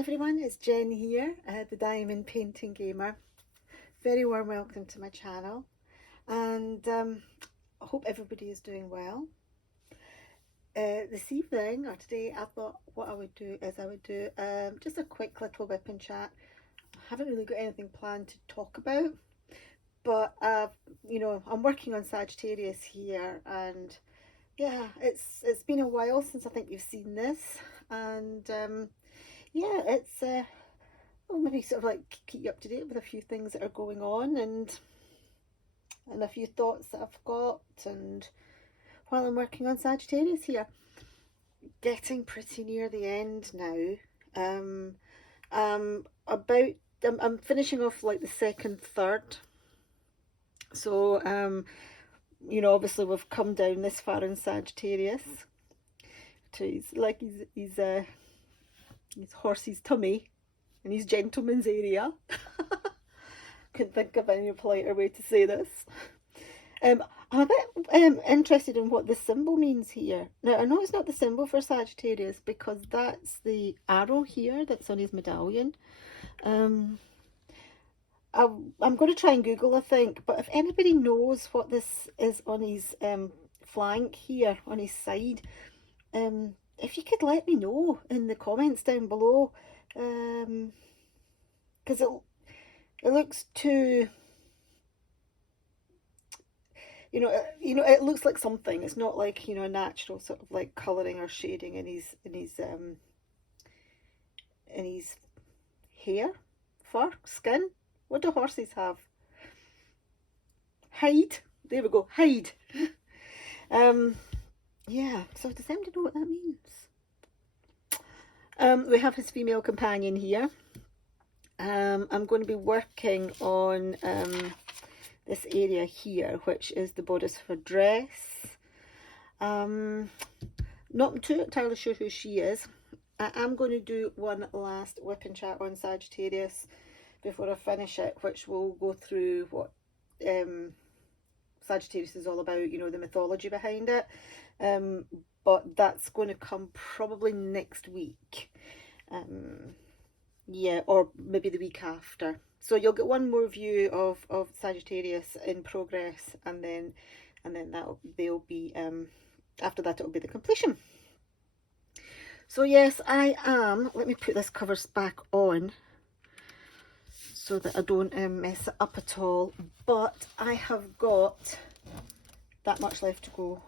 everyone, it's Jen here, the Diamond Painting Gamer. Very warm welcome to my channel, and I hope everybody is doing well. This evening, or today, I thought what I would do is just a quick little whip and chat. I haven't really got anything planned to talk about, but I'm working on Sagittarius here, and yeah, it's been a while since I think you've seen this, and yeah, it's well, maybe sort of like keep you up to date with a few things that are going on, and a few thoughts that I've got, and while I'm working on Sagittarius here, getting pretty near the end now. I'm finishing off like the second third, so obviously we've come down this far in Sagittarius to his horse's tummy in his gentleman's area. Couldn't think of any politer way to say this. I'm a bit interested in what this symbol means here. Now, I know it's not the symbol for Sagittarius because that's the arrow here that's on his medallion. I'm going to try and Google, I think, but if anybody knows what this is on his flank here, on his side, if you could let me know in the comments down below, because it looks too, it looks like something. It's not like a natural sort of like colouring or shading in his hair, fur, skin. What do horses have? Hide. There we go. Hide. Yeah. So does anybody know what that means? We have his female companion here. I'm going to be working on this area here, which is the bodice of her dress. Not too entirely sure who she is. I am going to do one last whip and chat on Sagittarius before I finish it, which will go through what Sagittarius is all about, the mythology behind it. But that's going to come probably next week. Yeah, or maybe the week after. So you'll get one more view of Sagittarius in progress, and then they'll be after that it'll be the completion. So yes, I am. Let me put this covers back on so that I don't mess it up at all. But I have got that much left to go.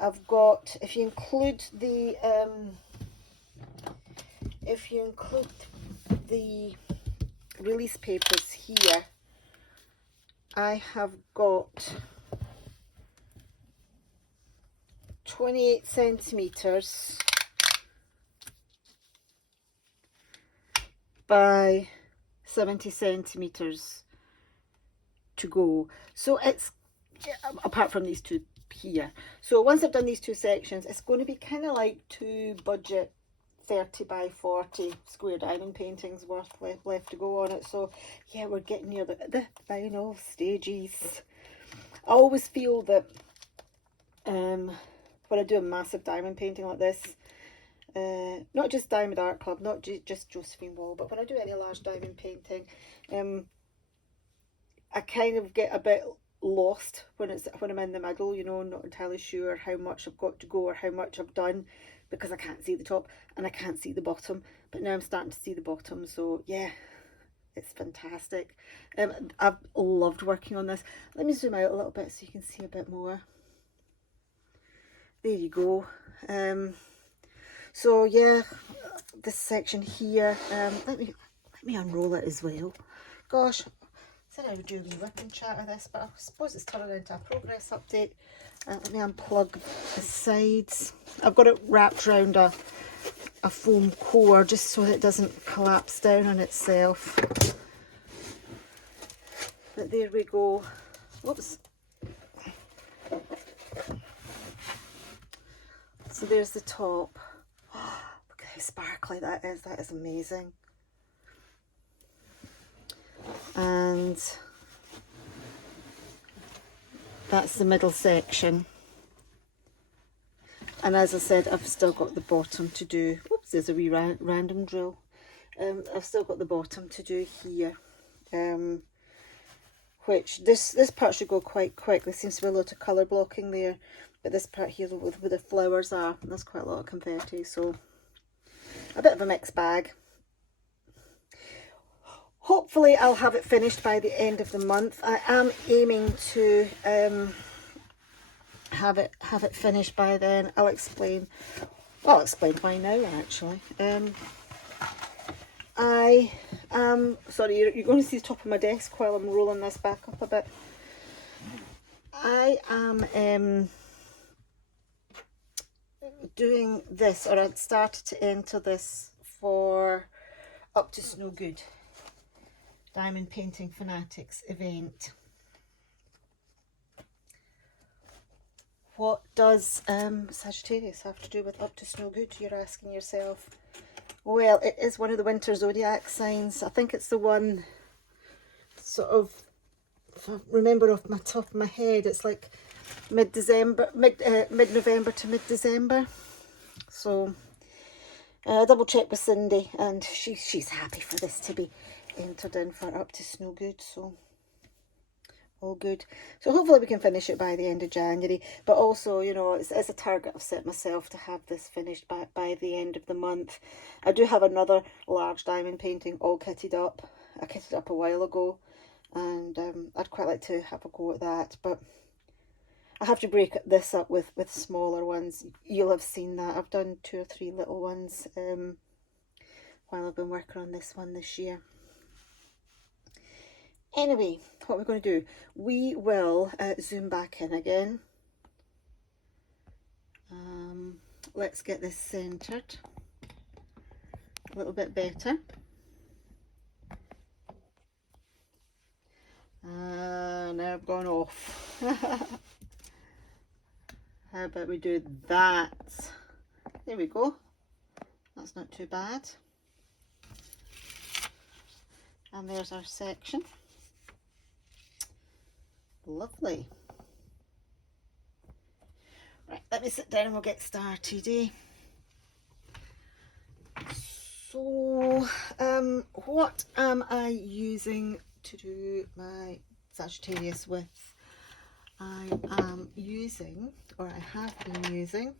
I've got, if you include the release papers here, I have got 28 centimeters by 70 centimeters to go. So it's, apart from these two here, so once I've done these two sections, it's going to be kind of like two budget 30 by 40 square diamond paintings worth left to go on it. So yeah, we're getting near the final stages. I always feel that when I do a massive diamond painting like this, not just Diamond Art Club, not just Josephine Wall, but when I do any large diamond painting, I kind of get a bit lost when I'm in the middle, not entirely sure how much I've got to go or how much I've done, because I can't see the top and I can't see the bottom. But now I'm starting to see the bottom, so yeah, it's fantastic. I've loved working on this. Let me zoom out a little bit so you can see a bit more. There you go. So yeah, this section here, let me unroll it as well. Gosh, I said I would do a wee whip and chat with this, but I suppose it's turning into a progress update. Let me unplug the sides. I've got it wrapped around a foam core just so that it doesn't collapse down on itself. But there we go. Whoops. So there's the top. Oh, look at how sparkly that is. That is amazing. And that's the middle section. And as I said, I've still got the bottom to do. Oops, there's a wee random drill. I've still got the bottom to do here, which this part should go quite quick. There seems to be a lot of colour blocking there, but this part here where the flowers are, there's quite a lot of confetti, so a bit of a mixed bag. Hopefully I'll have it finished by the end of the month. I am aiming to have it finished by then. I'll explain why now actually. I am sorry, you're going to see the top of my desk while I'm rolling this back up a bit. I am doing this, or I'd started to enter this for Up to No Good Diamond Painting Fanatics event. What does Sagittarius have to do with Up to No Good, you're asking yourself? Well, it is one of the winter zodiac signs. I think it's the one, sort of, if I remember off my top of my head, it's like mid-November to mid-December. So double check with Cindy, and she's happy for this to be entered in for Up to No Good, so all good. So hopefully we can finish it by the end of January, but also, you know, it's a target I've set myself to have this finished by the end of the month. I do have another large diamond painting all kitted up. I kitted up a while ago, and I'd quite like to have a go at that, but I have to break this up with smaller ones. You'll have seen that I've done 2 or 3 little ones while I've been working on this one this year. Anyway, what we're going to do, we will zoom back in again. Let's get this centered a little bit better. Now I've gone off. How about we do that? There we go. That's not too bad. And there's our section. Lovely. Right, let me sit down and we'll get started, eh? So, what am I using to do my Sagittarius with? I am using, or I have been using,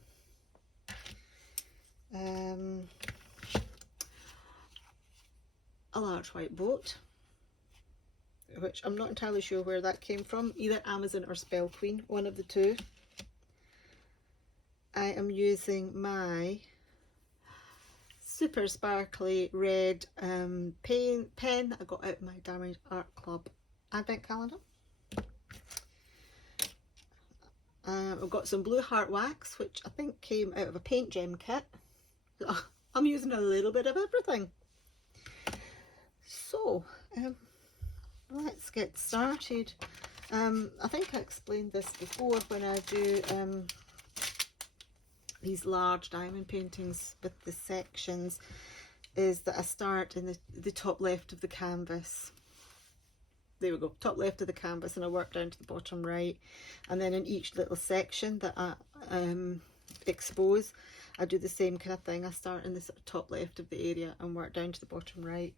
a large white boat, which I'm not entirely sure where that came from, either Amazon or Spell Queen, one of the two. I am using my super sparkly red pen I got out of my Diamond Art Club advent calendar. I've got some blue heart wax, which I think came out of a paint gem kit. I'm using a little bit of everything. So let's get started. I think I explained this before when I do these large diamond paintings with the sections, is that I start in the top left of the canvas. There we go, top left of the canvas, and I work down to the bottom right, and then in each little section that I expose, I do the same kind of thing. I start in the sort of top left of the area and work down to the bottom right.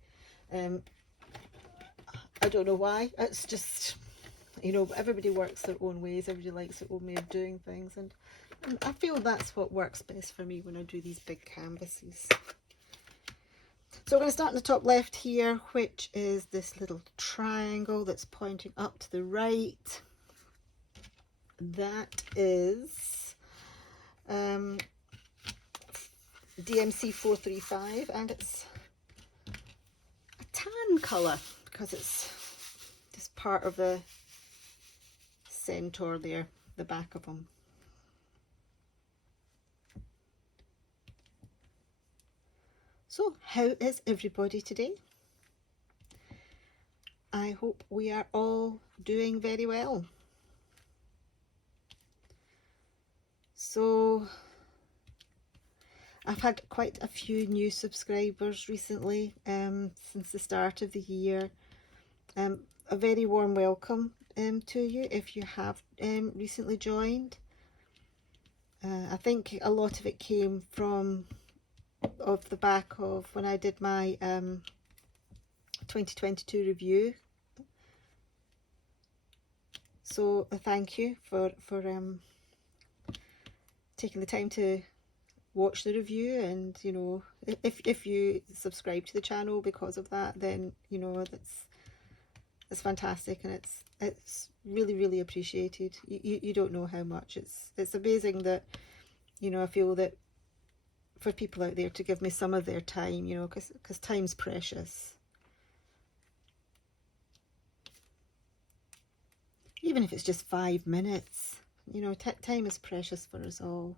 I don't know why, it's just, you know, everybody works their own ways, everybody likes their own way of doing things, and I feel that's what works best for me when I do these big canvases. So we're going to start in the top left here, which is this little triangle that's pointing up to the right. That is DMC 435, and it's a tan colour because it's just part of the centaur there, the back of them. So, how is everybody today? I hope we are all doing very well. So, I've had quite a few new subscribers recently, since the start of the year. A very warm welcome to you if you have recently joined. I think a lot of it came from off the back of when I did my 2022 review. So thank you for taking the time to watch the review, and you know, if you subscribe to the channel because of that, then you know it's fantastic, and it's really appreciated. You don't know how much. It's amazing that, you know, I feel that for people out there to give me some of their time, you know, because time's precious. Even if it's just 5 minutes, you know, time is precious for us all.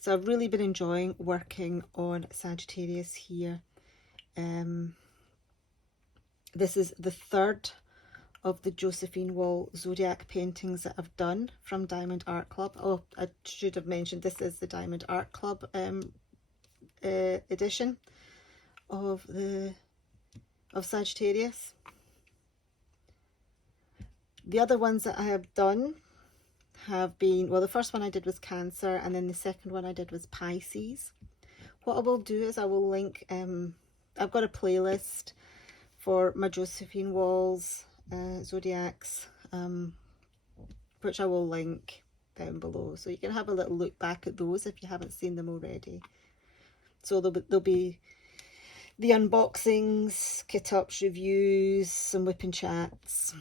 So I've really been enjoying working on Sagittarius here. This is the third of the Josephine Wall Zodiac paintings that I've done from Diamond Art Club. Oh, I should have mentioned this is the Diamond Art Club edition of Sagittarius. The other ones that I have done have been, well, the first one I did was Cancer, and then the second one I did was Pisces. What I will do is I will link, I've got a playlist for my Josephine Walls Zodiacs, which I will link down below, so you can have a little look back at those if you haven't seen them already. So there'll be the unboxings, kit ups, reviews, some whipping chats,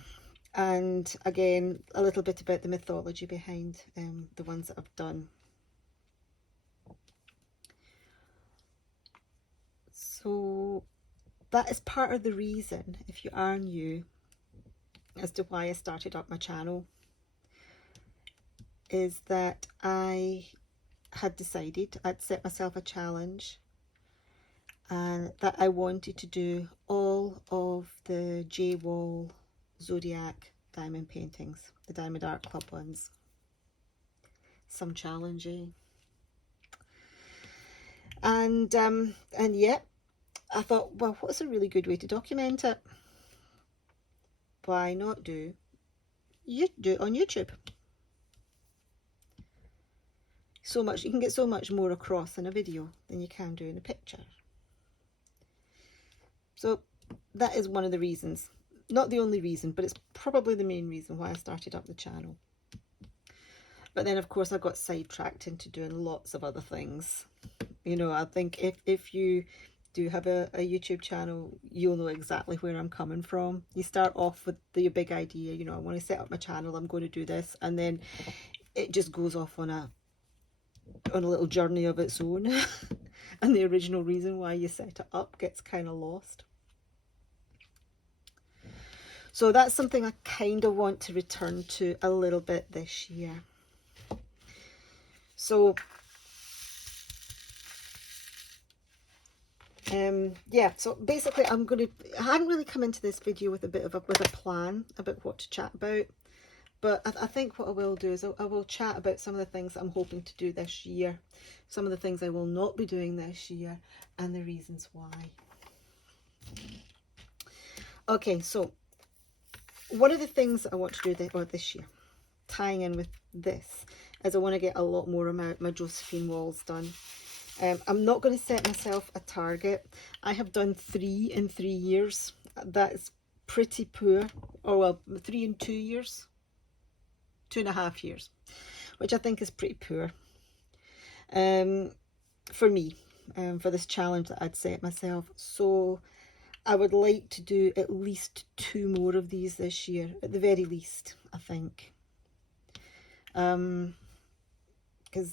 and again a little bit about the mythology behind the ones that I've done. So that is part of the reason, if you are new, as to why I started up my channel, is that I had decided, I'd set myself a challenge, and that I wanted to do all of the J Wall Zodiac diamond paintings, the Diamond Art Club ones. Some challenging. And yeah, I thought, well, what's a really good way to document it? Why not do it on YouTube? So much, you can get so much more across in a video than you can do in a picture. So that is one of the reasons, not the only reason, but it's probably the main reason why I started up the channel. But then of course I got sidetracked into doing lots of other things. You know, I think if you do have a YouTube channel, you'll know exactly where I'm coming from. You start off with the big idea, you know, I want to set up my channel, I'm going to do this, and then it just goes off on a little journey of its own. And the original reason why you set it up gets kind of lost. So that's something I kind of want to return to a little bit this year. So yeah, so basically I hadn't really come into this video with a plan about what to chat about, but I think what I will do is I will chat about some of the things that I'm hoping to do this year, some of the things I will not be doing this year, and the reasons why. Okay, so one of the things I want to do this year, tying in with this, is I want to get a lot more of my Josephine Walls done. I'm not going to set myself a target. I have done 3 in 3 years. That's pretty poor. Or well, 3 in 2 years. 2.5 years. Which I think is pretty poor. For me. For this challenge that I'd set myself. So I would like to do at least 2 more of these this year. At the very least, I think. Because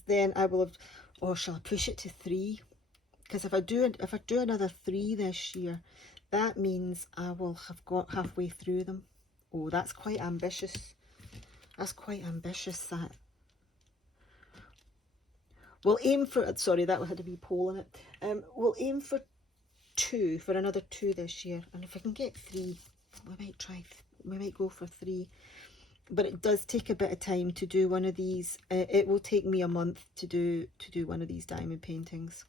then I will have... Or shall I push it to 3? Because if I do another 3 this year, that means I will have got halfway through them. Oh, that's quite ambitious. That's quite ambitious, that. We'll aim for, sorry, that had to be poll in it. We'll aim for 2, for another 2 this year. And if I can get 3, we might go for 3. But it does take a bit of time to do one of these. It will take me a month to do one of these diamond paintings,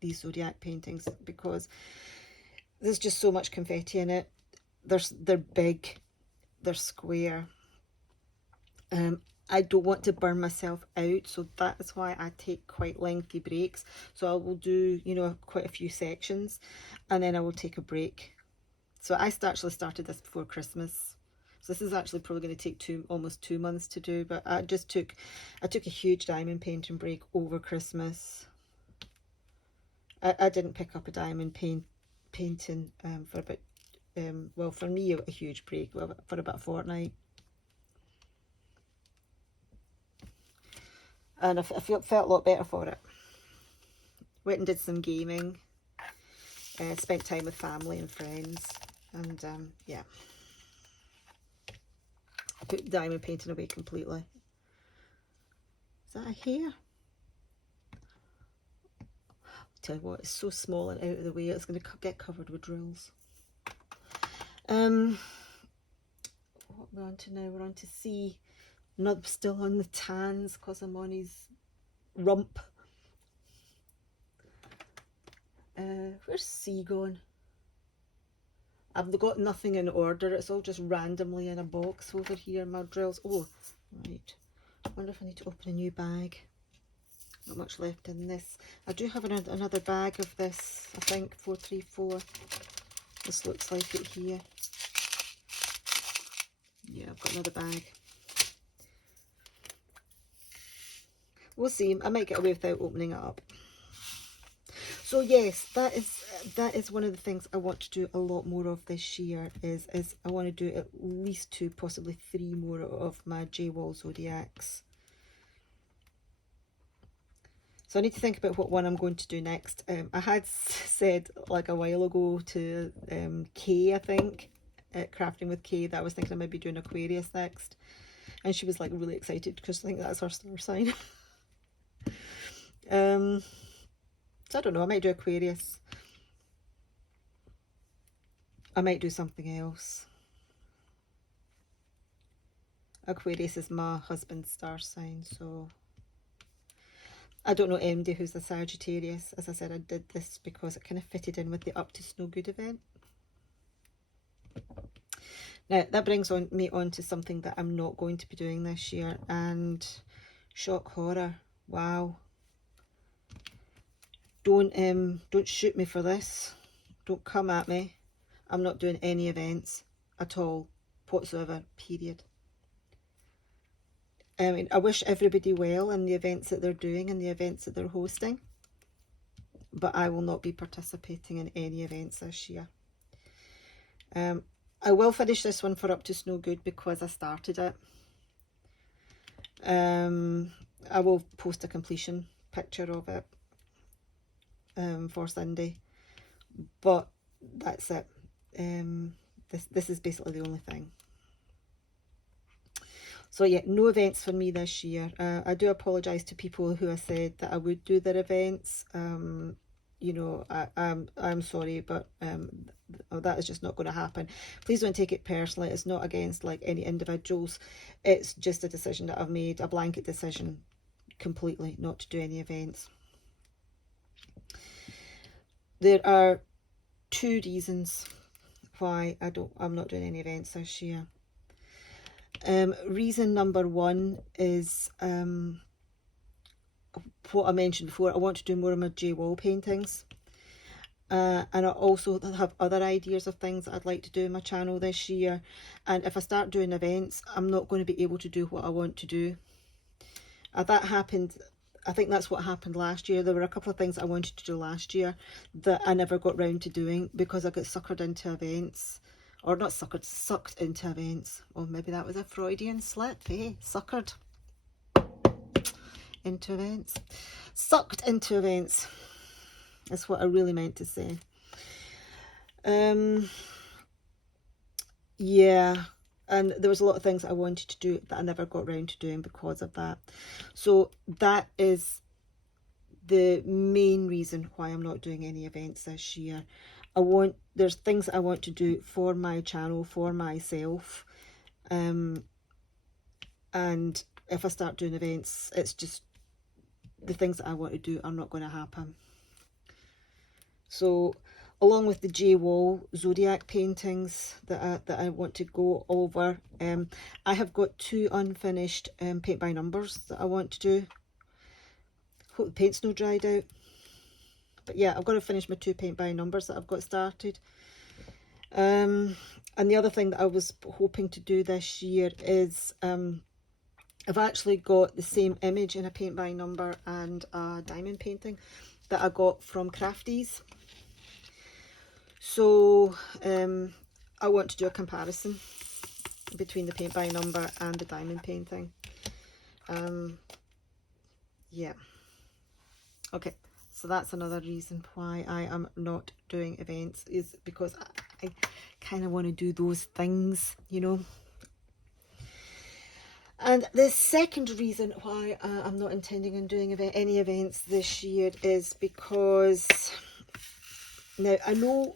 these zodiac paintings, because there's just so much confetti in it. They're big, they're square, I don't want to burn myself out, so that is why I take quite lengthy breaks. So I will do, you know, quite a few sections, and then I will take a break. So I actually started this before Christmas. So this is actually probably going to take almost 2 months to do, but I took a huge diamond painting break over Christmas. I didn't pick up a diamond painting for about, well, for me, a huge break, for about a fortnight. And I felt a lot better for it. Went and did some gaming, spent time with family and friends, and yeah, I put diamond painting away completely. Is that a hair? Tell you what, it's so small and out of the way, it's going to get covered with drills. What we're on to now, we're on to C. Not still on the tans because I'm on his rump. Where's C going? I've got nothing in order, it's all just randomly in a box over here, my drills. Oh, right. I wonder if I need to open a new bag. Not much left in this. I do have another bag of this, I think, 434. This looks like it here. Yeah, I've got another bag. We'll see. I might get away without opening it up. So yes, that is one of the things I want to do a lot more of this year. Is I want to do at least 2, possibly 3 more of my J-Wall Zodiacs. So I need to think about what one I'm going to do next. I had said like a while ago to Kay, I think, at Crafting with Kay, that I was thinking I might be doing Aquarius next. And she was like really excited because I think that's her star sign. So I don't know, I might do Aquarius. I might do something else. Aquarius is my husband's star sign, so I don't know MD, who's a Sagittarius. As I said, I did this because it kind of fitted in with the Up to Snow Good event. Now, that brings me on to something that I'm not going to be doing this year, and shock horror. Wow. Don't shoot me for this. Don't come at me. I'm not doing any events at all, whatsoever, period. I mean, I wish everybody well in the events that they're doing and the events that they're hosting, but I will not be participating in any events this year. I will finish this one for Up to Snow Good because I started it. I will post a completion picture of it for Sunday, but that's it. This is basically the only thing. So yeah, no events for me this year. I do apologise to people who have said that I would do their events. You know, I'm sorry, but that is just not going to happen. Please don't take it personally. It's not against like any individuals. It's just a decision that I've made, a blanket decision, completely not to do any events. There are 2 reasons why I'm not doing any events this year. Reason number 1 is what I mentioned before. I want to do more of my J-Wall paintings, and I also have other ideas of things that I'd like to do in my channel this year. And if I start doing events, I'm not going to be able to do what I want to do. That happened. I think that's what happened last year. There were a couple of things I wanted to do last year that I never got round to doing because I got suckered into events. Or not suckered, sucked into events. Or maybe that was a Freudian slip, eh? Suckered into events. Sucked into events. That's what I really meant to say. Yeah. And there was a lot of things I wanted to do that I never got round to doing because of that. So that is the main reason why I'm not doing any events this year. There's things I want to do for my channel, for myself, and if I start doing events, it's just the things that I want to do are not going to happen. So along with the J Wall Zodiac paintings that I want to go over. I have got 2 unfinished paint by numbers that I want to do. Hope the paint's not dried out. But yeah, I've got to finish my 2 paint by numbers that I've got started. And the other thing that I was hoping to do this year is I've actually got the same image in a paint by number and a diamond painting that I got from Crafties. So I want to do a comparison between the paint by number and the diamond painting. Yeah. Okay, so that's another reason why I am not doing events, is because I kind of want to do those things, you know. And the second reason why I'm not intending on doing any events this year is because now I know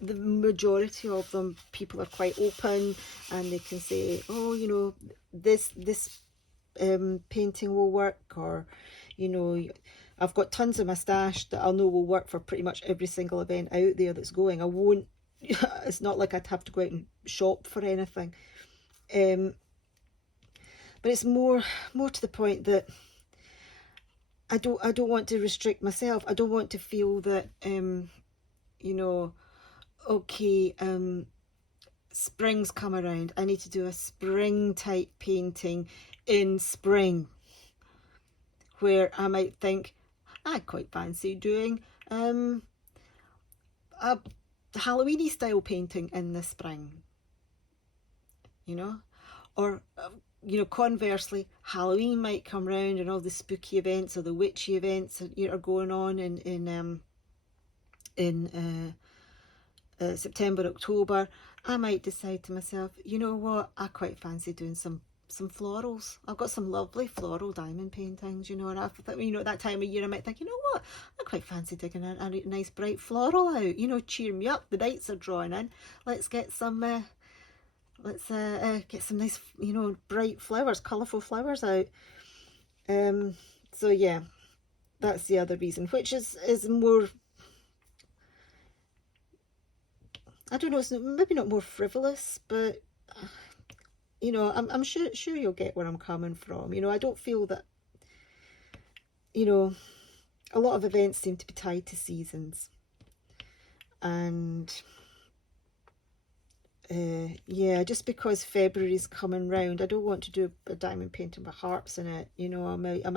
the majority of them, people are quite open and they can say, oh, you know, this painting will work, or, you know, I've got tons of my stash that I'll know will work for pretty much every single event out there that's going. I won't, it's not like I'd have to go out and shop for anything. But it's more to the point that I don't want to restrict myself. I don't want to feel that, you know, okay, spring's come around, I need to do a spring type painting in spring, where I might think I quite fancy doing a Halloweeny style painting in the spring, you know, or you know, conversely, Halloween might come round and all the spooky events or the witchy events that are going on in September, October. I might decide to myself, you know what, I quite fancy doing some florals. I've got some lovely floral diamond paintings, you know, and I thought, you know, at that time of year I might think, you know what, I quite fancy digging a nice bright floral out, you know, cheer me up, the nights are drawing in, let's get some get some nice, you know, bright flowers, colourful flowers out. So yeah, that's the other reason, which is more, I don't know, it's maybe not more frivolous, but you know, I'm sure you'll get where I'm coming from. You know, I don't feel that, you know, a lot of events seem to be tied to seasons, and yeah, just because February's coming round, I don't want to do a diamond painting with hearts in it. You know, I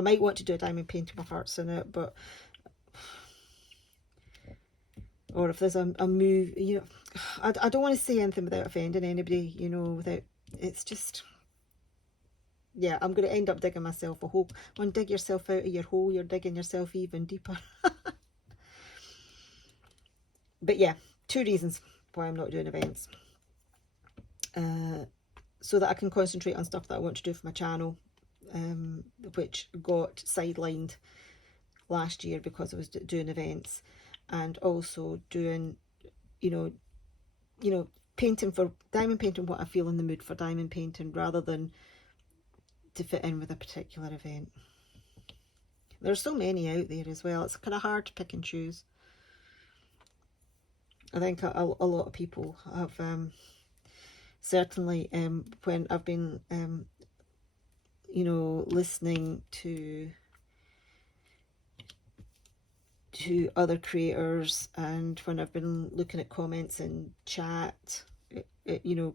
might want to do a diamond painting with hearts in it, but, or if there's a move, you know, I don't want to say anything without offending anybody, you know, without, it's just, yeah, I'm going to end up digging myself a hole. When dig yourself out of your hole, you're digging yourself even deeper. But yeah, 2 reasons why I'm not doing events. So that I can concentrate on stuff that I want to do for my channel, which got sidelined last year because I was doing events, and also doing, you know, painting for diamond painting what I feel in the mood for diamond painting, rather than to fit in with a particular event. There's so many out there as well, it's kind of hard to pick and choose. I think a lot of people have certainly when I've been you know, listening to other creators, and when I've been looking at comments in chat, you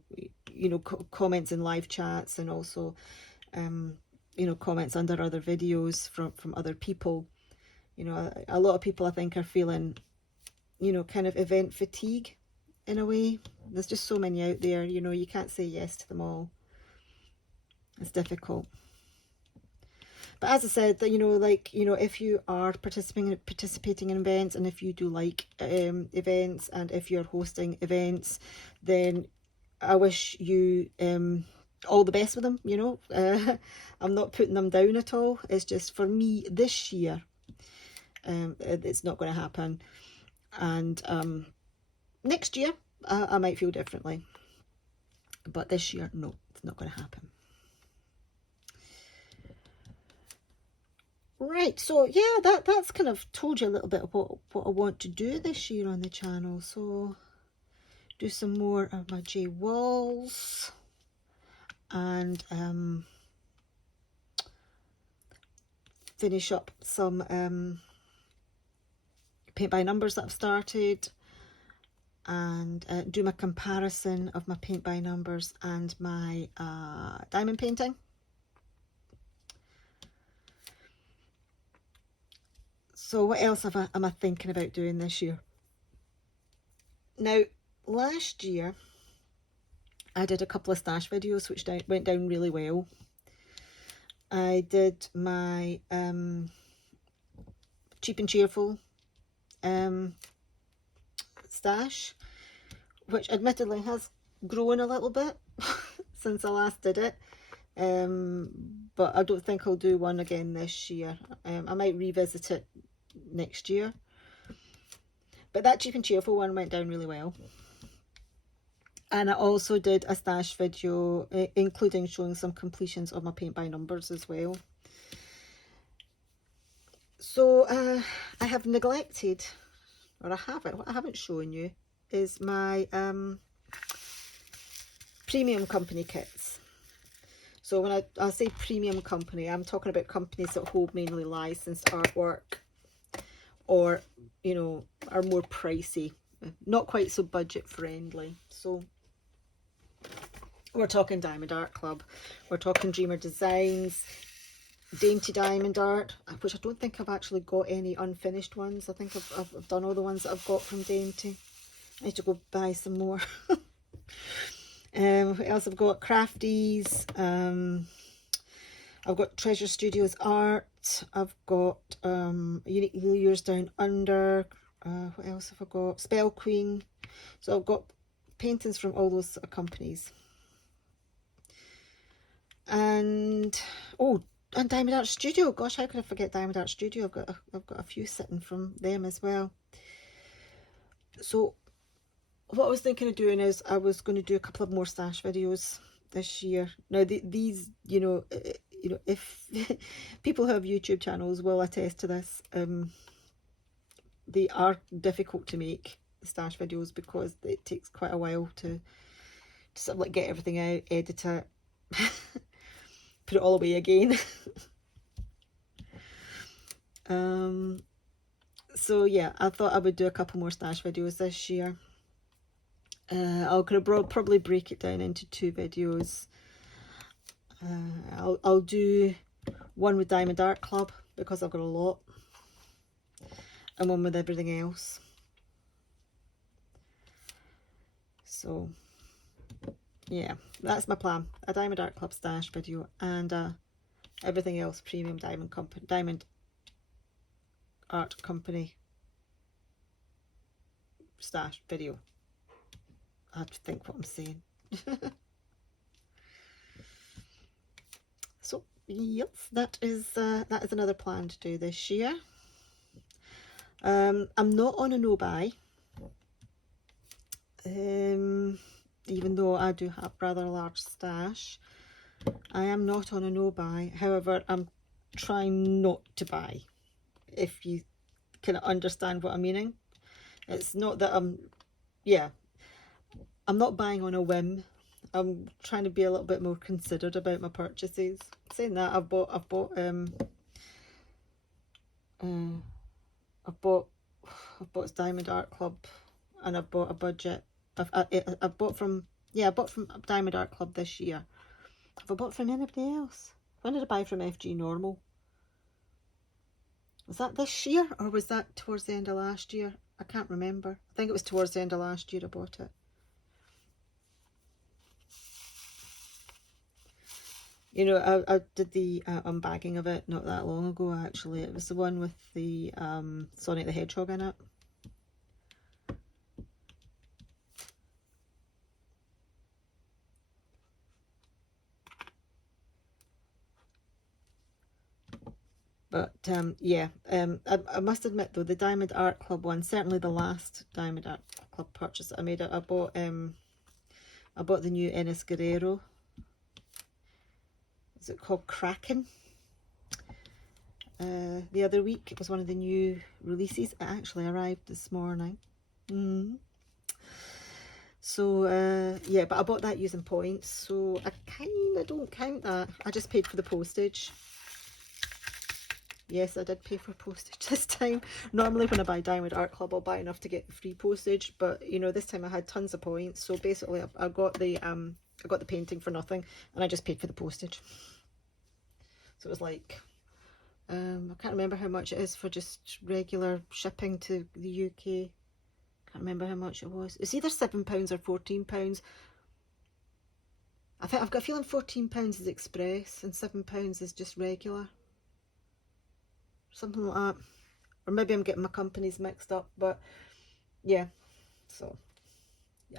know, comments in live chats, and also you know, comments under other videos from other people, you know, a lot of people I think are feeling, you know, kind of event fatigue in a way. There's just so many out there, you know, you can't say yes to them all. It's difficult. But as I said, that, you know, like, you know, if you are participating in events, and if you do like events, and if you're hosting events, then I wish you all the best with them, you know. I'm not putting them down at all. It's just, for me this year, it's not going to happen. And next year I might feel differently, but this year, no, it's not going to happen. Right, so yeah, that's kind of told you a little bit of what I want to do this year on the channel. So do some more of my J walls, and finish up some paint by numbers that I've started, and do my comparison of my paint by numbers and my diamond painting. So what else am I thinking about doing this year? Now, last year I did a couple of stash videos which went down really well. I did my cheap and cheerful stash, which admittedly has grown a little bit since I last did it, but I don't think I'll do one again this year. I might revisit it next year, but that cheap and cheerful one went down really well. And I also did a stash video including showing some completions of my paint by numbers as well. So I have neglected, or what I haven't shown you is my premium company kits. So when I say premium company, I'm talking about companies that hold mainly licensed artwork, or, you know, are more pricey, not quite so budget friendly. So we're talking Diamond Art Club, we're talking Dreamer Designs, Dainty Diamond Art, which I don't think I've actually got any unfinished ones. I think I've done all the ones that I've got from Dainty. I need to go buy some more. What else I've got? Crafties. I've got Treasure Studios Art. I've got Unique Lures Down Under. What else have I got? Spell Queen. So I've got paintings from all those companies. And and Diamond Art Studio. Gosh, how could I forget Diamond Art Studio? I've got a few sitting from them as well. So what I was thinking of doing is I was going to do a couple of more stash videos this year. Now these, you know, if people who have YouTube channels will attest to this, they are difficult to make, the stash videos, because it takes quite a while to sort of like get everything out, edit it, put it all away again. So yeah, I thought I would do a couple more stash videos this year. I'll probably break it down into 2 videos. I'll do one with Diamond Art Club because I've got a lot, and one with everything else. So yeah, that's my plan. A Diamond Art Club stash video, and everything else premium Diamond Art Company stash video. I have to think what I'm saying. So yes, that is another plan to do this year. I'm not on a no buy, even though I do have rather a large stash. I am not on a no buy. However, I'm trying not to buy, if you can understand what I'm meaning. It's not that I'm not buying on a whim. I'm trying to be a little bit more considered about my purchases. Saying that, I've bought Diamond Art Club, and I've bought a budget. I bought from Diamond Art Club this year. Have I bought from anybody else? When did I buy from FG Normal? Was that this year, or was that towards the end of last year? I can't remember. I think it was towards the end of last year I bought it. You know, I did the unbagging of it not that long ago, actually. It was the one with the Sonic the Hedgehog in it. But yeah, I must admit though, the Diamond Art Club one, certainly the last Diamond Art Club purchase that I made, I bought the new Enes Guerrero. Is it called Kraken? the other week. It was one of the new releases. It actually arrived this morning. So yeah, but I bought that using points, so I kind of don't count that. I just paid for the postage. Yes, I did pay for postage this time. Normally when I buy Diamond Art Club, I'll buy enough to get free postage, but you know, this time I had tons of points, so basically I got the painting for nothing, and I just paid for the postage. So it was like, I can't remember how much it is for just regular shipping to the UK. Can't remember how much it was. It's either £7 or £14. I think I've got a feeling £14 is express and £7 is just regular. Something like that. Or maybe I'm getting my companies mixed up, but yeah. So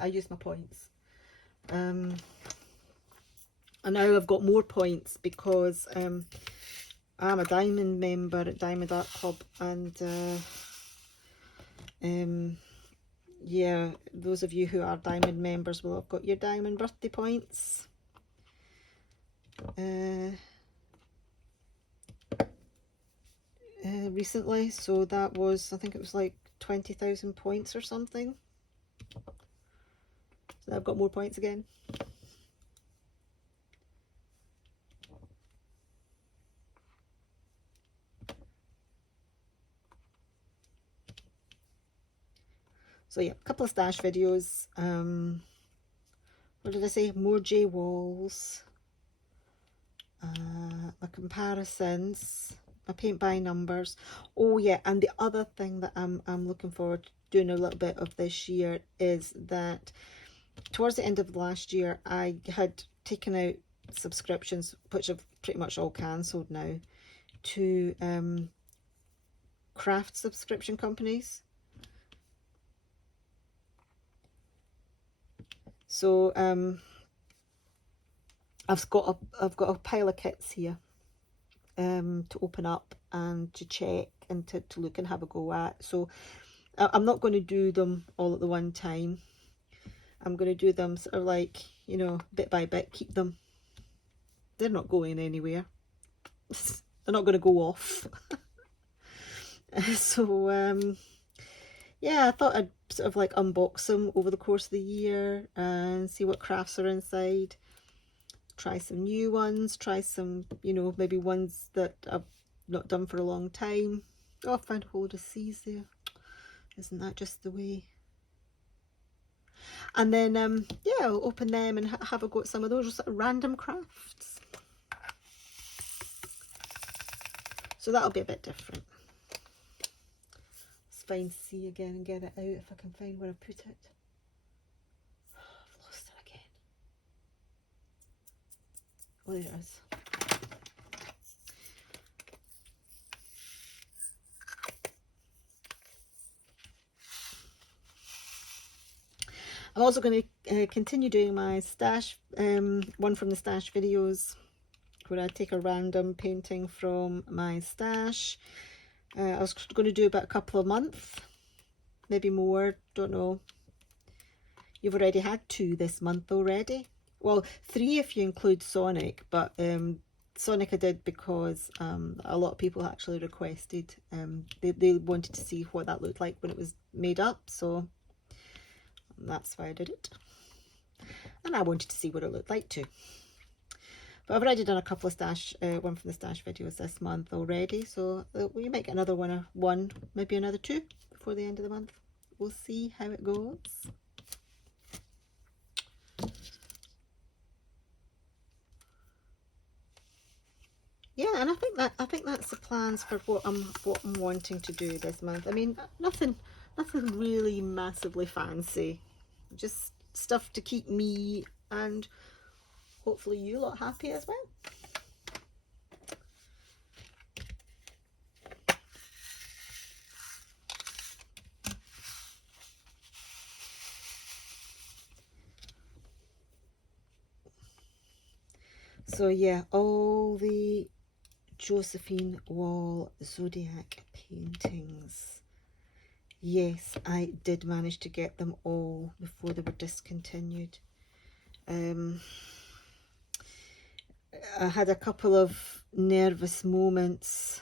I use my points. And now I've got more points because I'm a Diamond member at Diamond Art Club, and yeah, those of you who are Diamond members will have got your Diamond birthday points. Recently, so that was, I think it was like 20,000 points or something. So I've got more points again. So yeah, a couple of stash videos. What did I say? More J walls. My comparisons. My paint by numbers. Oh yeah, and the other thing that I'm looking forward to doing a little bit of this year is that towards the end of last year I had taken out subscriptions, which have pretty much all cancelled now, to craft subscription companies. So I've got a pile of kits here to open up and to check and to look and have a go at. So I'm not going to do them all at the one time. I'm going to do them sort of like, you know, bit by bit, keep them. They're not going anywhere. They're not going to go off. So yeah, I thought I'd sort of like unbox them over the course of the year and see what crafts are inside. Try some new ones, try some, you know, maybe ones that I've not done for a long time. Oh, I found a whole load of C's there. Isn't that just the way? And then, yeah, I'll open them and have a go at some of those sort of random crafts. So that'll be a bit different. Let's find C again and get it out if I can find where I put it. I've lost it again. Oh, there it is. I'm also going to continue doing my stash, one from the stash videos, where I take a random painting from my stash. I was going to do about a couple of months, maybe more, don't know. You've already had 2 this month already. Well, 3 if you include Sonic, but Sonic I did because a lot of people actually requested, they wanted to see what that looked like when it was made up, so that's why I did it. And I wanted to see what it looked like too. But I've already done a couple of stash, one from the stash videos this month already, so we might get another one, maybe another 2 before the end of the month. We'll see how it goes. Yeah, and I think that's the plans for what I'm wanting to do this month. I mean, nothing really massively fancy, just stuff to keep me and hopefully you lot happy as well. So yeah, all the Josephine Wall Zodiac paintings. Yes, I did manage to get them all before they were discontinued. I had a couple of nervous moments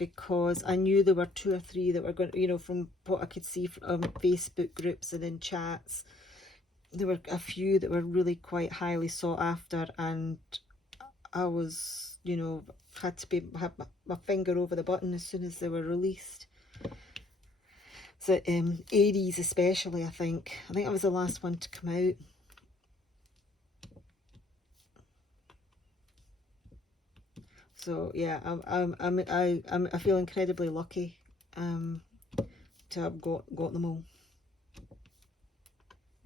because I knew there were 2 or 3 that were going to, you know, from what I could see from Facebook groups and in chats, there were a few that were really quite highly sought after, and I was, you know, had to have my finger over the button as soon as they were released. So Aries especially, I think I was the last one to come out. So yeah, I feel incredibly lucky to have got them all.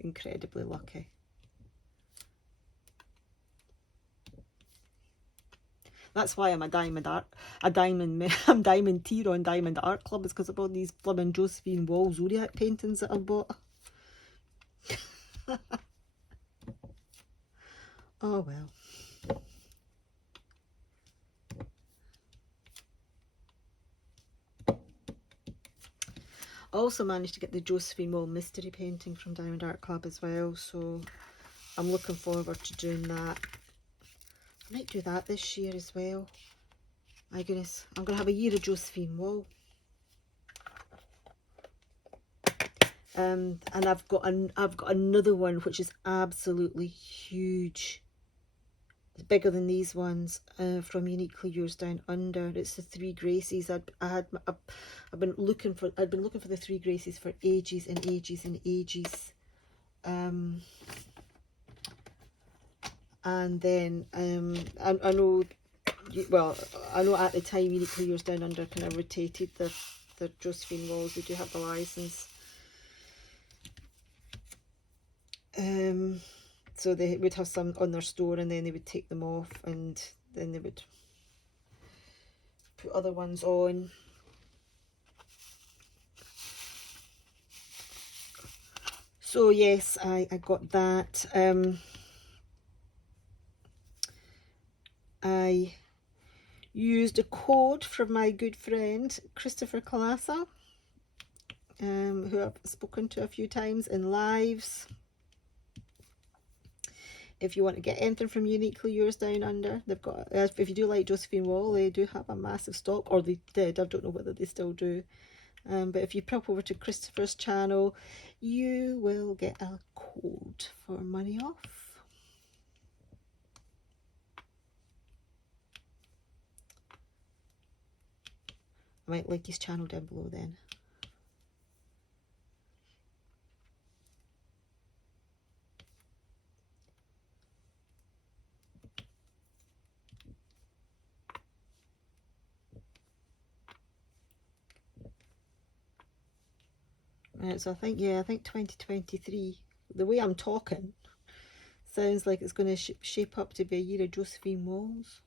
Incredibly lucky. That's why I'm a diamond I'm diamond tier on Diamond Art Club, is because of all these blooming Josephine Wall Zodiac paintings that I've bought. Oh well. I also managed to get the Josephine Wall mystery painting from Diamond Art Club as well, so I'm looking forward to doing that. I might do that this year as well. My goodness, I'm going to have a year of Josephine Wall. And I've got another one which is absolutely huge. It's bigger than these ones, from Uniquely Yours Down Under. It's the Three Graces. I've been looking for the Three Graces for ages and ages and ages. And then I know, well, I know at the time Uniquely Yours Down Under kind of rotated the Josephine Walls. They do have the license. So they would have some on their store, and then they would take them off, and then they would put other ones on. So yes, I got that. I used a code from my good friend Christopher Kalasa, who I've spoken to a few times in lives. If you want to get anything from Uniquely Yours Down Under, they've got, if you do like Josephine Wall, they do have a massive stock, or they did, I don't know whether they still do. But if you pop over to Christopher's channel, you will get a code for money off. I might link his channel down below then. Right, so I think 2023, the way I'm talking, sounds like it's going to shape up to be a year of Josephine Walls.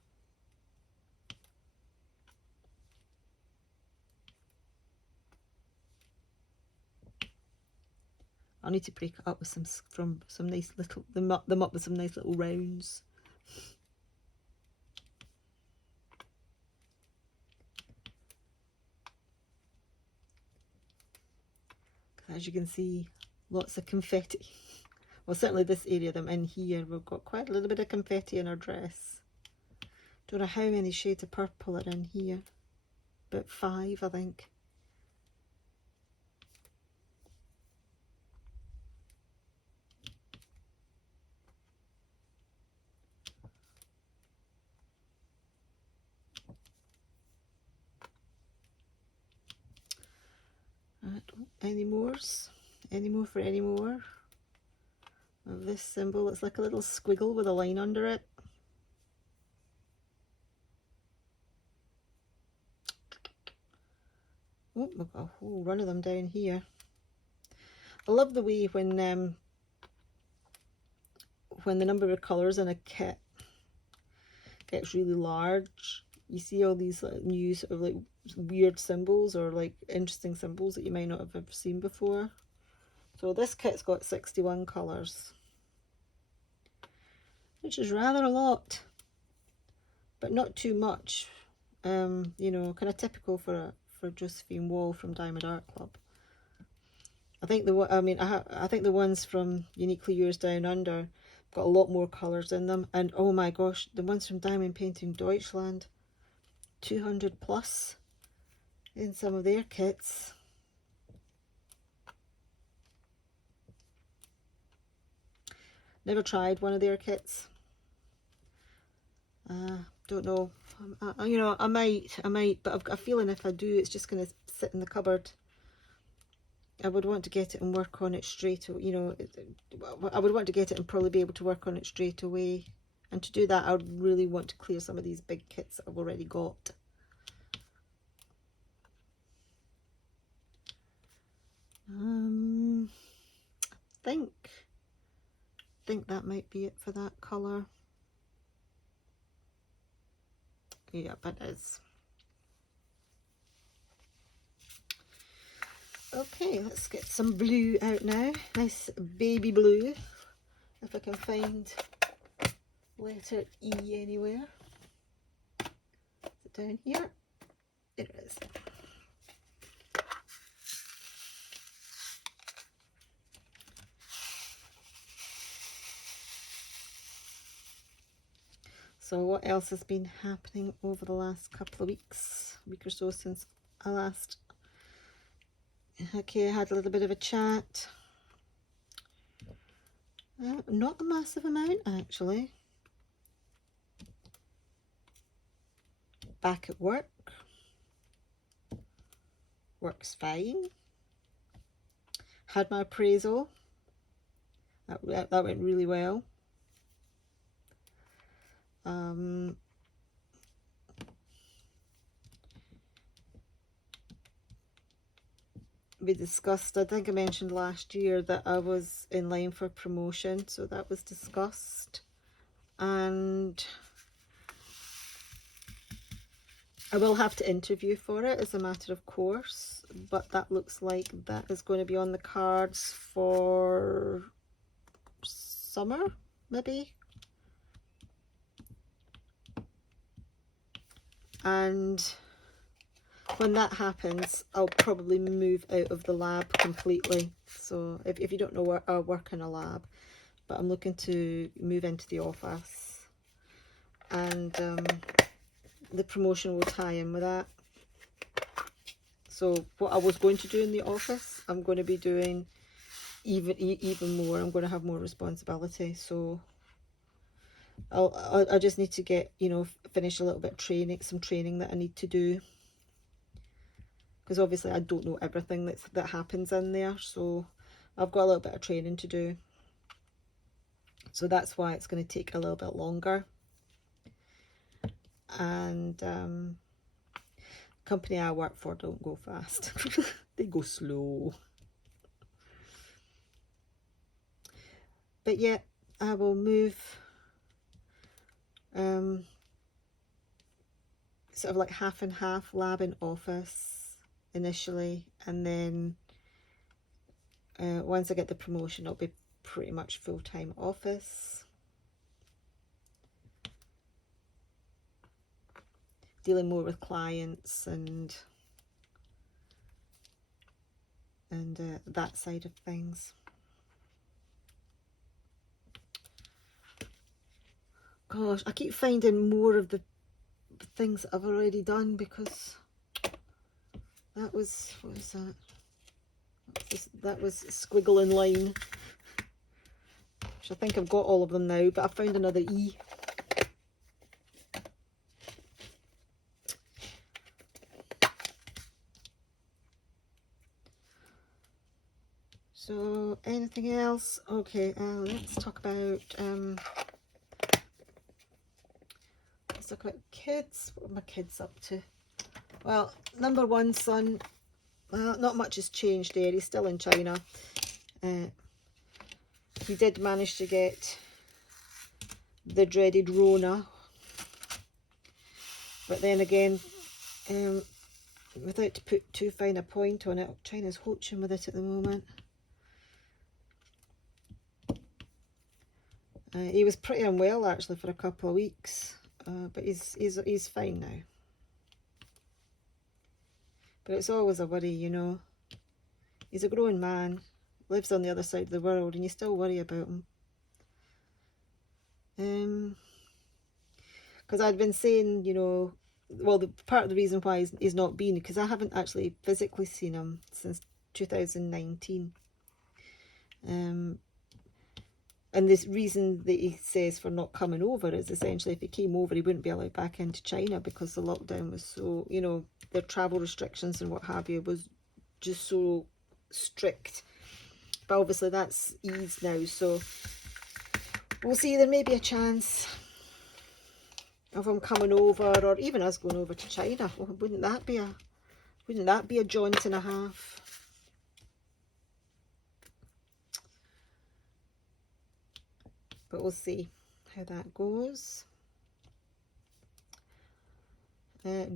I need to break it up with some nice little, them up with some nice little rounds. As you can see, lots of confetti. Well, certainly this area that I'm in here, we've got quite a little bit of confetti in our dress. Don't know how many shades of purple are in here. About 5, I think. Any more for any more of this symbol. It's like a little squiggle with a line under it. Oh, we've got a whole run of them down here. I love the way when the number of colours in a kit gets really large, you see all these new sort of like weird symbols, or like interesting symbols that you might not have ever seen before. So this kit's got 61 colours, which is rather a lot, but not too much. You know, kind of typical for Josephine Wall from Diamond Art Club. I think I think the ones from Uniquely Yours Down Under got a lot more colours in them, and oh my gosh, the ones from Diamond Painting Deutschland, 200 plus. in some of their kits. Never tried one of their kits. Don't know. You know, I might, but I've got a feeling if I do, it's just going to sit in the cupboard. I would want to get it and work on it straight away. You know, I would want to get it and probably be able to work on it straight away. And to do that, I would really want to clear some of these big kits that I've already got. I think that might be it for that colour. Yep, it is. Okay, let's get some blue out now. Nice baby blue. If I can find letter E anywhere. Is it down here? There it is. So what else has been happening over the last couple of weeks, week or so since I last, okay, I had a little bit of a chat. Not a massive amount actually. Back at work. Works fine. Had my appraisal. That went really well. We discussed, I think I mentioned last year that I was in line for promotion, so that was discussed, and I will have to interview for it as a matter of course, but that looks like that is going to be on the cards for summer, maybe. And when that happens, I'll probably move out of the lab completely. So if you don't know where I work in a lab, but I'm looking to move into the office, and the promotion will tie in with that. So what I was going to do in the office, I'm going to be doing even more. I'm going to have more responsibility. So I just need to get, you know, finish a little bit of training, some training that I need to do, because obviously I don't know everything that happens in there. So I've got a little bit of training to do. So that's why it's going to take a little bit longer. And company I work for don't go fast. They go slow. But yeah, I will move sort of like half and half, lab and office initially, and then once I get the promotion, it'll be pretty much full-time office, dealing more with clients and that side of things. Gosh, I keep finding more of the things that I've already done, because that was, what was that? That was squiggle and line, which I think I've got all of them now, but I found another E. So anything else? Okay, let's talk about kids. What are my kids up to? Well, number one son, not much has changed there. He's still in China. He did manage to get the dreaded Rona, but then again, without to put too fine a point on it, China's hoaching with it at the moment. He was pretty unwell actually for a couple of weeks, but he's fine now. But it's always a worry, you know. He's a grown man, lives on the other side of the world, and you still worry about him. Because I'd been saying, you know, well, the part of the reason why he's not been, because I haven't actually physically seen him since 2019. And this reason that he says for not coming over is essentially if he came over, he wouldn't be allowed back into China because the lockdown was so, you know, their travel restrictions and what have you was just so strict. But obviously that's eased now, so we'll see. There may be a chance of him coming over, or even us going over to China. Well, wouldn't that be a jaunt and a half? But we'll see how that goes.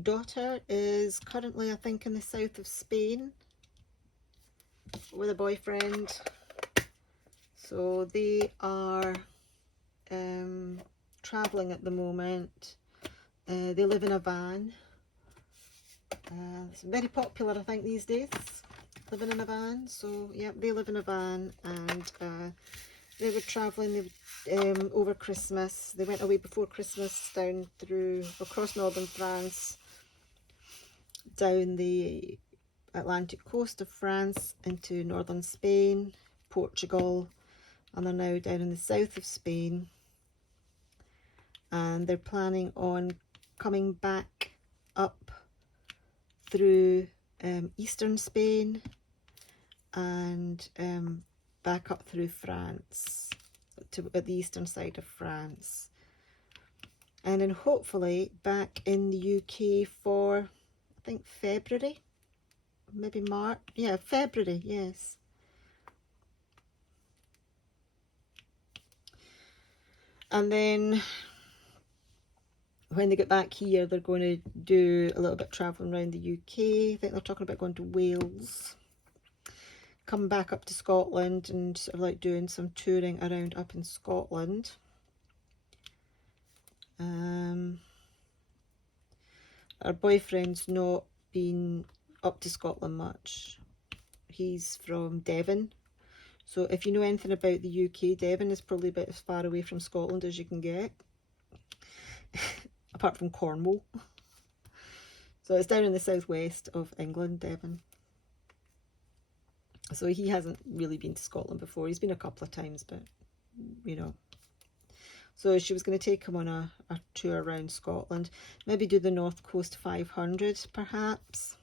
Daughter is currently, I think, in the south of Spain with a boyfriend. So they are traveling at the moment. They live in a van. It's very popular, I think, these days, living in a van. So yeah, they live in a van, and they were travelling over Christmas. They went away before Christmas down through across northern France, down the Atlantic coast of France into northern Spain, Portugal, and they're now down in the south of Spain. And they're planning on coming back up through eastern Spain and back up through France to at the eastern side of France, and then hopefully back in the UK for, I think, February, maybe March. Yeah, February, yes. And then when they get back here, they're going to do a little bit of travelling around the UK. I think they're talking about going to Wales, come back up to Scotland, and sort of like doing some touring around up in Scotland. Our boyfriend's not been up to Scotland much. He's from Devon. So if you know anything about the UK, Devon is probably about as far away from Scotland as you can get. Apart from Cornwall. So it's down in the southwest of England, Devon. So he hasn't really been to Scotland before. He's been a couple of times, but, you know. So she was going to take him on a tour around Scotland. Maybe do the North Coast 500, perhaps.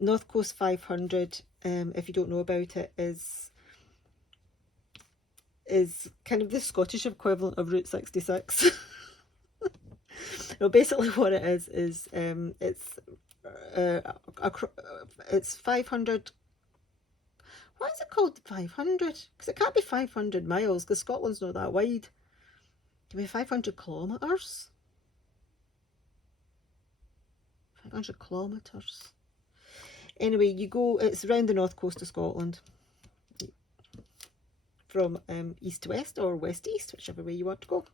North Coast 500, if you don't know about it, is kind of the Scottish equivalent of Route 66. No, basically what it is it's 500. Why is it called 500? Because it can't be 500 miles, because Scotland's not that wide. It can be 500 kilometres. 500 kilometres. Anyway, you go, it's around the north coast of Scotland. From east to west or west to east, whichever way you want to go.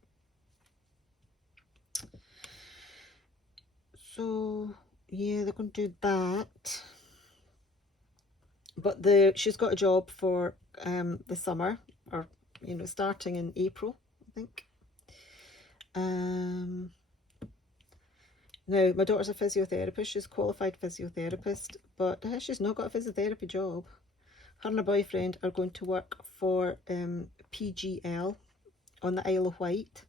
So yeah, they're going to do that. But she's got a job for the summer, or you know, starting in April, I think. Now my daughter's a physiotherapist. She's a qualified physiotherapist, but she's not got a physiotherapy job. Her and her boyfriend are going to work for PGL on the Isle of Wight.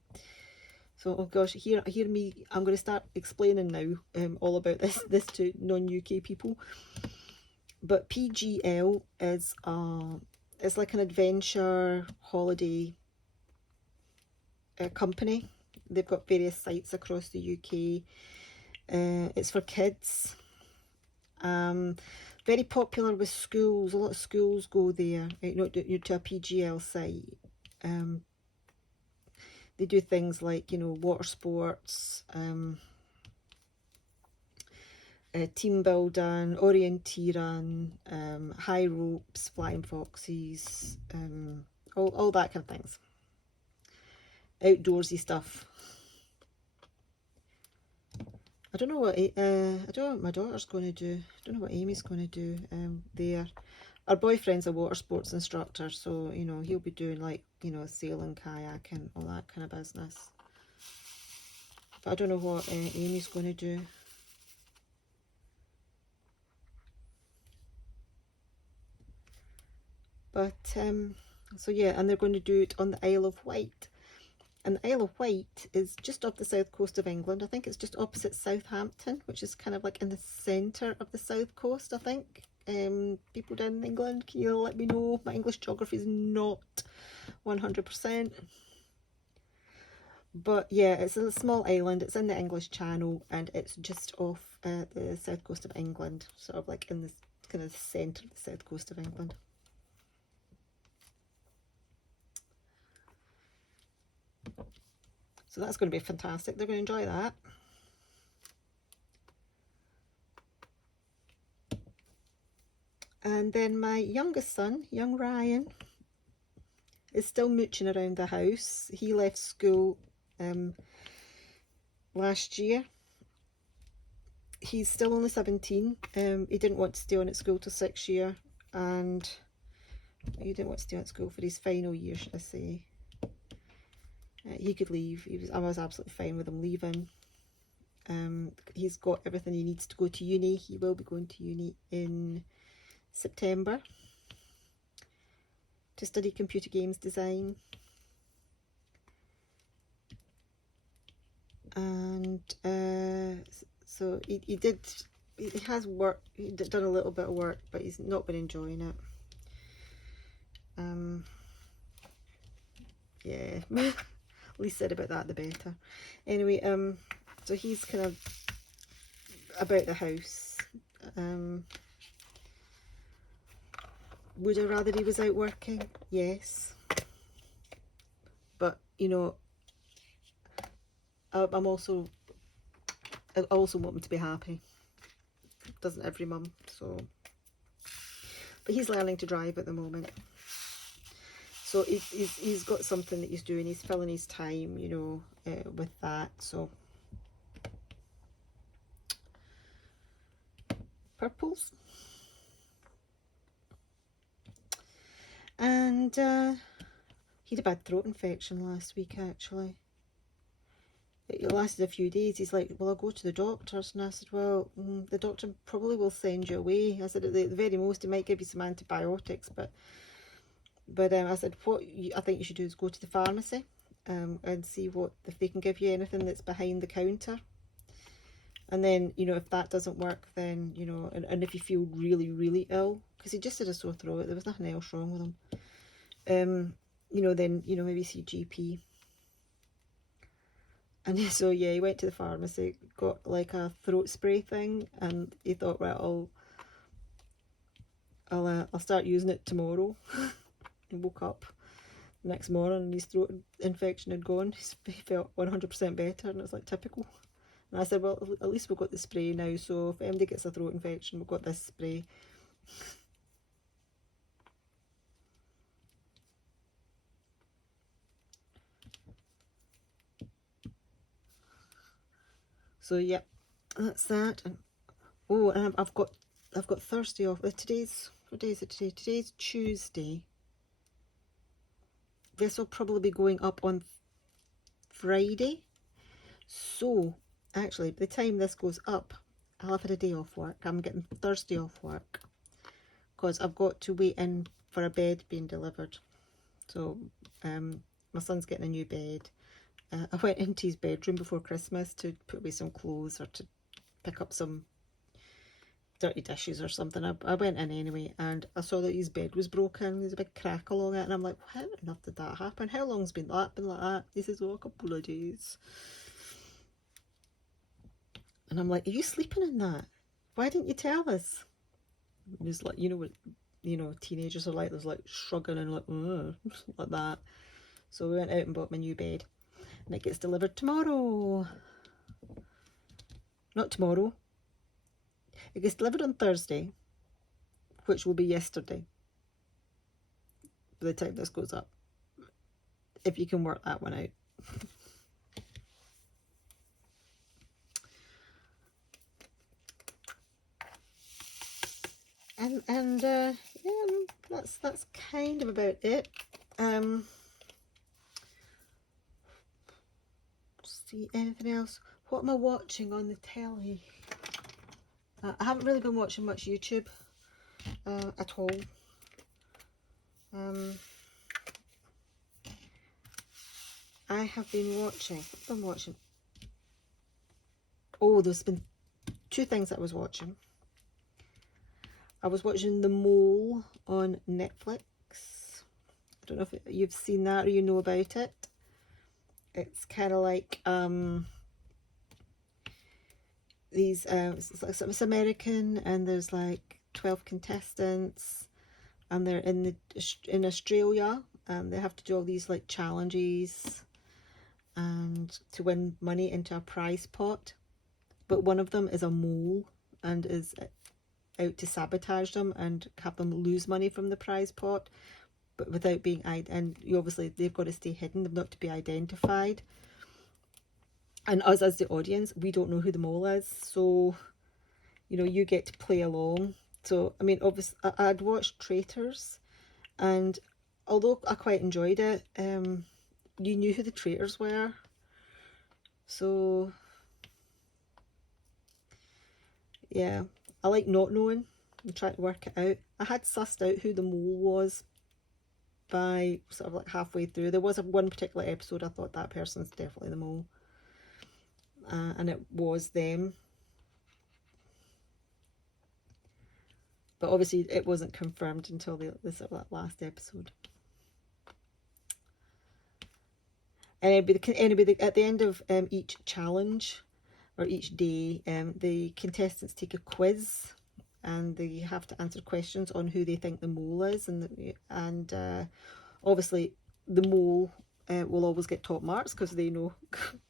So, oh gosh, hear me. I'm going to start explaining now all about this to non-UK people. But PGL is it's like an adventure holiday company. They've got various sites across the UK. It's for kids. Very popular with schools. A lot of schools go there, you know, to a PGL site. They do things like, you know, water sports, team building, orienteering, high ropes, flying foxes, all that kind of things. Outdoorsy stuff. I don't know what I don't know what my daughter's going to do. I don't know what Amy's going to do there. Our boyfriend's a water sports instructor, so you know he'll be doing like, you know, sailing, kayaking, all that kind of business. But I don't know what Amy's going to do. But, so yeah, and they're going to do it on the Isle of Wight. And the Isle of Wight is just off the south coast of England. I think it's just opposite Southampton, which is kind of like in the centre of the south coast, I think. People down in England, can you let me know? My English geography is not 100%. But yeah, it's a small island. It's in the English Channel, and it's just off the south coast of England, sort of like in the kind of centre of the south coast of England. So that's going to be fantastic. They're going to enjoy that. And then my youngest son, young Ryan, is still mooching around the house. He left school last year. He's still only 17. He didn't want to stay on at school till 6th year, and he didn't want to stay at school for his final year, should I say. He could leave. I was absolutely fine with him leaving. He's got everything he needs to go to uni. He will be going to uni in September to study computer games design. And so he has work. He's done a little bit of work, but he's not been enjoying it. Yeah. Least said about that, the better. Anyway, so he's kind of about the house. Would I rather he was out working? Yes. But, you know, I also want him to be happy. Doesn't every mum? So, but he's learning to drive at the moment. So he's got something that he's doing. He's filling his time, you know, with that. So purples. And he had a bad throat infection last week, actually. It lasted a few days. He's like, well, I'll go to the doctors. And I said, well, the doctor probably will send you away. I said, at the very most, he might give you some antibiotics, but I said, what I think you should do is go to the pharmacy and see if they can give you anything that's behind the counter. And then, you know, if that doesn't work, then, you know, and if you feel really, really ill, because he just had a sore throat, there was nothing else wrong with him, you know, then, you know, maybe see GP. And so, yeah, he went to the pharmacy, got like a throat spray thing, and he thought, right, I'll start using it tomorrow. He woke up the next morning and his throat infection had gone. He felt 100% better, and it was like typical. And I said, well, at least we've got the spray now, so if anybody gets a throat infection, we've got this spray. So yeah, that's that. And oh, and I've got Thursday off. What day is it today? Today's Tuesday. This will probably be going up on Friday. So actually, by the time this goes up, I'll have had a day off work. I'm getting Thursday off work because I've got to wait in for a bed being delivered. So my son's getting a new bed. I went into his bedroom before Christmas to put away some clothes or to pick up some dirty dishes or something. I went in anyway, and I saw that his bed was broken. There's a big crack along it, and I'm like, how on earth did that happen? How long's been like that? He says, oh, a couple of days. And I'm like, are you sleeping in that? Why didn't you tell us? And he's like, you know what, you know, teenagers are like, there's like shrugging and like, like that. So we went out and bought my new bed, and it gets delivered tomorrow. Not tomorrow. It gets delivered on Thursday, which will be yesterday by the time this goes up, if you can work that one out. And yeah, that's kind of about it. See anything else? What am I watching on the telly? I haven't really been watching much YouTube at all. I have been watching. Oh, there's been two things that I was watching. I was watching The Mole on Netflix. I don't know if you've seen that or you know about it. It's kind of like these it's American, and there's like 12 contestants, and they're in Australia, and they have to do all these like challenges and to win money into a prize pot. But one of them is a mole and is out to sabotage them and have them lose money from the prize pot, but without being and obviously they've got to stay hidden, they've not to be identified. And us as the audience, we don't know who the mole is, so you know, you get to play along. So I mean, obviously I'd watched Traitors, and although I quite enjoyed it, you knew who the traitors were, so yeah, I like not knowing and trying to work it out. I had sussed out who the mole was by sort of like halfway through. There was one particular episode I thought that person's definitely the mole, and it was them. But obviously it wasn't confirmed until the sort of that last episode. And at the end of each challenge or each day, the contestants take a quiz, and they have to answer questions on who they think the mole is, and obviously the mole will always get top marks because they know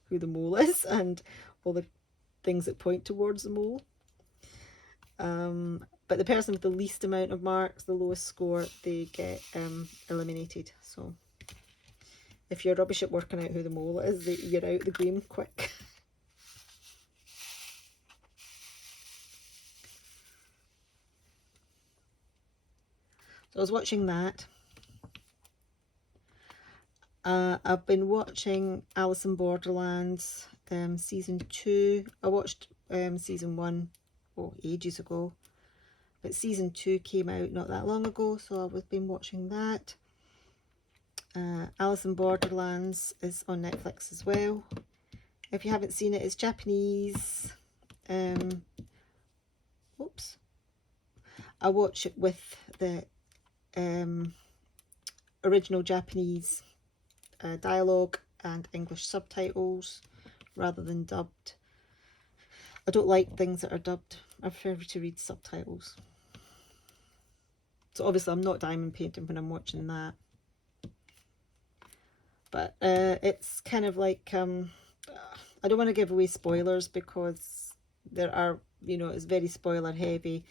who the mole is and all the things that point towards the mole. But the person with the least amount of marks, the lowest score, they get eliminated. So if you're rubbish at working out who the mole is, you're out the game quick. So I was watching that. I've been watching Alice in Borderlands season 2. I watched season 1 ages ago, but season 2 came out not that long ago, so I've been watching that. Alice in Borderlands is on Netflix as well. If you haven't seen it, it's Japanese. Oops. I watch it with the original Japanese dialogue and English subtitles rather than dubbed. I don't like things that are dubbed. I prefer to read subtitles. So obviously I'm not diamond painting when I'm watching that. But it's kind of like, I don't want to give away spoilers because there are, you know, it's very spoiler heavy.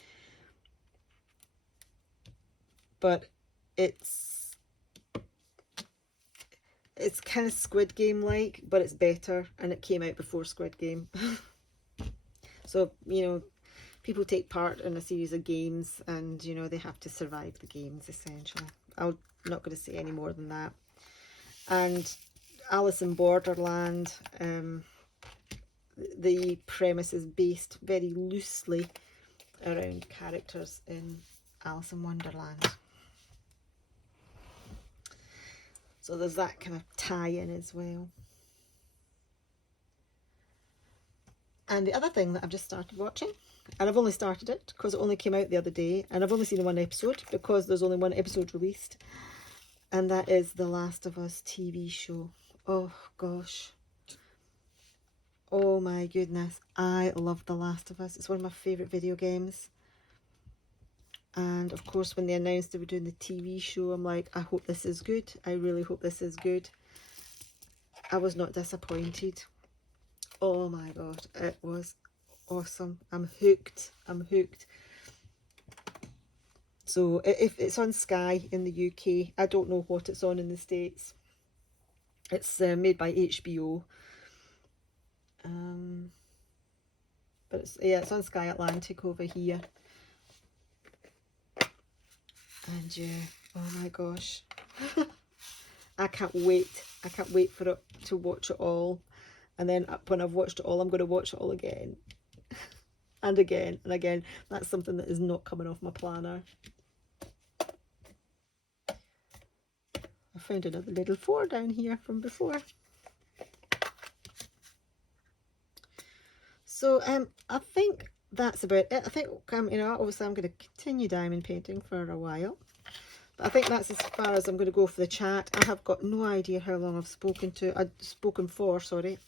But it's kind of Squid Game like, but it's better, and it came out before Squid Game. So, you know, people take part in a series of games, and, you know, they have to survive the games, essentially. I'm not going to say any more than that. And Alice in Borderland, the premise is based very loosely around characters in Alice in Wonderland. So there's that kind of tie-in as well. And the other thing that I've just started watching, and I've only started it because it only came out the other day, and I've only seen one episode because there's only one episode released, and that is The Last of Us TV show. Oh gosh. Oh my goodness. I love The Last of Us. It's one of my favourite video games. And of course, when they announced they were doing the TV show, I'm like, I hope this is good. I really hope this is good. I was not disappointed. Oh my god, it was awesome. I'm hooked. I'm hooked. So if it's on Sky in the UK, I don't know what it's on in the States. It's made by HBO. But it's on Sky Atlantic over here. And yeah, oh my gosh. I can't wait. I can't wait for it to watch it all. And then when I've watched it all, I'm going to watch it all again. And again and again. That's something that is not coming off my planner. I found another little 4 down here from before. So I think that's about it. I think obviously I'm going to continue diamond painting for a while. But I think that's as far as I'm going to go for the chat. I have got no idea how long I've spoken for, sorry.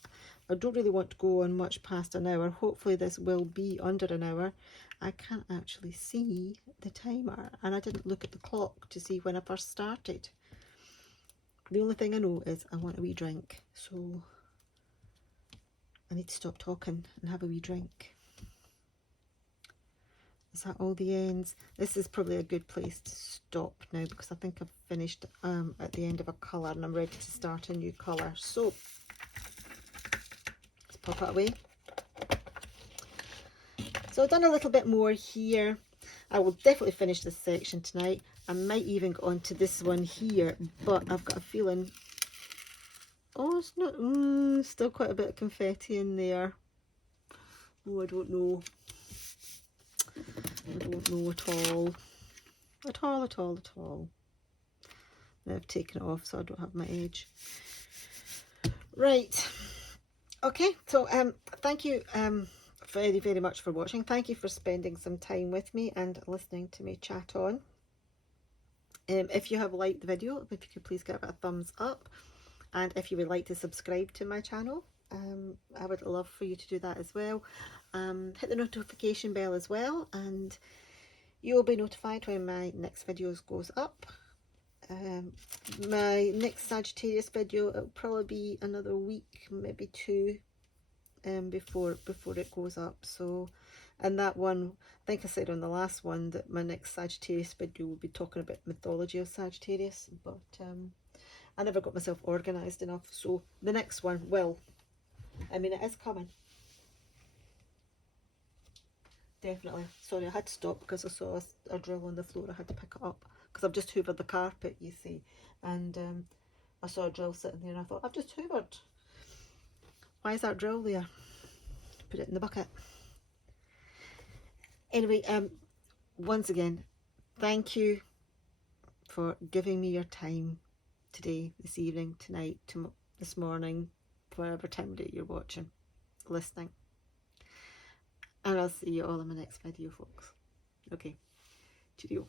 I don't really want to go on much past an hour. Hopefully this will be under an hour. I can't actually see the timer, and I didn't look at the clock to see when I first started. The only thing I know is I want a wee drink, so I need to stop talking and have a wee drink. Is that all the ends? This is probably a good place to stop now, because I think I've finished at the end of a colour and I'm ready to start a new colour. So let's pop it away. So I've done a little bit more here. I will definitely finish this section tonight. I might even go on to this one here, but I've got a feeling, oh, it's not, still quite a bit of confetti in there. Oh, I don't know. I don't know at all. At all. I've taken it off so I don't have my edge. Right. Okay, so thank you very, very much for watching. Thank you for spending some time with me and listening to me chat on. If you have liked the video, if you could please give it a thumbs up. And if you would like to subscribe to my channel, I would love for you to do that as well. Hit the notification bell as well, and you'll be notified when my next videos goes up. My next Sagittarius video, it'll probably be another week, maybe 2, before it goes up. So, and that one, I think I said on the last one that my next Sagittarius video will be talking about mythology of Sagittarius, but I never got myself organised enough, so the next one will. I mean, it is coming. Definitely. Sorry, I had to stop because I saw a drill on the floor. I had to pick it up because I've just hoovered the carpet, you see, and I saw a drill sitting there and I thought, I've just hoovered. Why is that drill there? Put it in the bucket. Anyway, once again, thank you for giving me your time today, this evening, tonight, this morning, whatever time of day you're watching, listening. And I'll see you all in my next video, folks. Okay, cheerio.